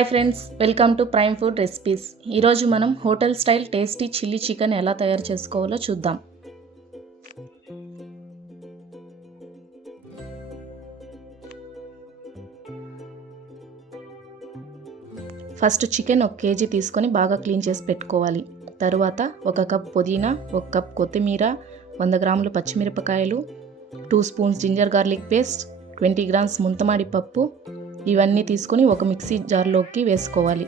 Hi friends, welcome to prime food recipes. ఈరోజు మనం hotel style tasty chilli chicken ఎలా తయారు చేసుకోవాలో చూద్దాం. ఫస్ట్ చికెన్ 1 kg తీసుకొని బాగా క్లీన్ చేసి పెట్టుకోవాలి. తరువాత 1 కప్ పుదీనా, 1 కప్ కొత్తిమీర, 100 గ్రాములు పచ్చిమిరపకాయలు, 2 spoons ginger garlic paste, 20 grams ముంతమాడి పప్పు ఇవన్నీ తీసుకొని ఒక మిక్సీ జార్లోకి వేసుకోవాలి.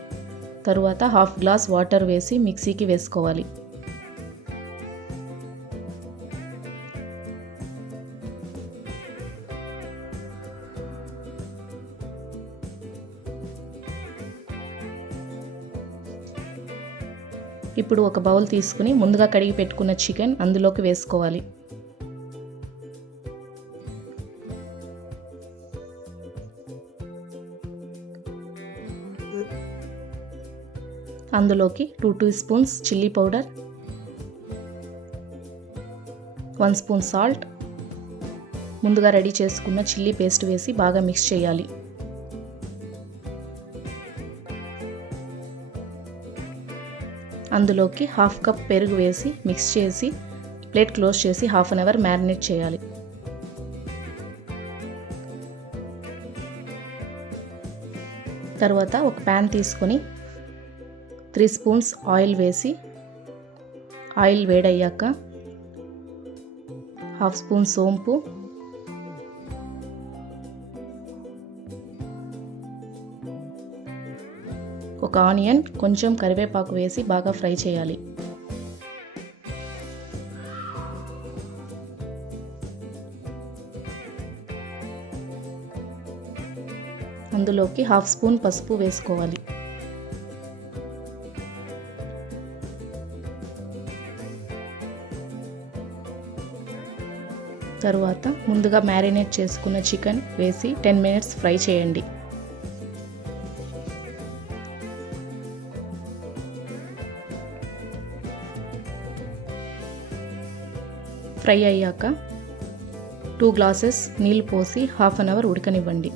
తరువాత 1/2 గ్లాస్ వాటర్ వేసి మిక్సీకి వేసుకోవాలి. ఇప్పుడు ఒక బౌల్ తీసుకుని ముందుగా కడిగి పెట్టుకున్న చికెన్ అందులోకి వేసుకోవాలి. అందులోకి 2 teaspoons chilli powder, 1 spoon salt, ముందుగా రెడీ చేసుకున్న చిల్లీ పేస్ట్ వేసి బాగా మిక్స్ చేయాలి. అందులోకి 1/2 కప్ పెరుగు వేసి మిక్స్ చేసి ప్లేట్ క్లోజ్ చేసి 1/2 అవర్ మ్యారినేట్ చేయాలి. తర్వాత ఒక ప్యాన్ తీసుకొని 3 స్పూన్స్ ఆయిల్ వేసి ఆయిల్ వేడయ్యాక 1/2 స్పూన్ సోంపు, 1 ఆనియన్, కొంచెం కరివేపాకు వేసి బాగా ఫ్రై చేయాలి. అందులోకి 1/2 స్పూన్ పసుపు వేసుకోవాలి. తరువాత ముందుగా మ్యారినేట్ చేసుకున్న చికెన్ వేసి 10 మినిట్స్ ఫ్రై చేయండి. ఫ్రై అయ్యాక 2 గ్లాసెస్ నీళ్ళు పోసి 1/2 అవర్ ఉడకనివ్వండి.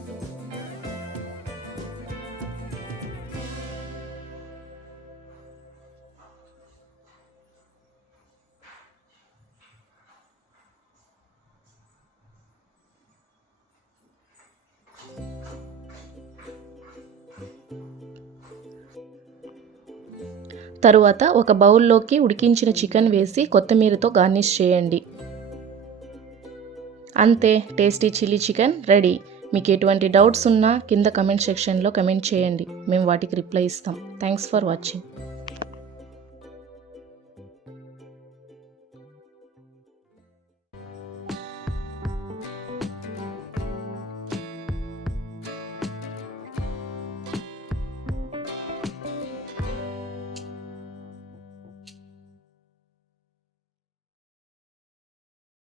తరువాత ఒక బౌల్లోకి ఉడికించిన చికెన్ వేసి కొత్తిమీరతో గార్నిష్ చేయండి. అంతే, టేస్టీ చిల్లీ చికెన్ రెడీ. మీకు ఎటువంటి డౌట్స్ ఉన్నా కింద కమెంట్ సెక్షన్లో కమెంట్ చేయండి, మేము వాటికి రిప్లై ఇస్తాం. Thanks for watching.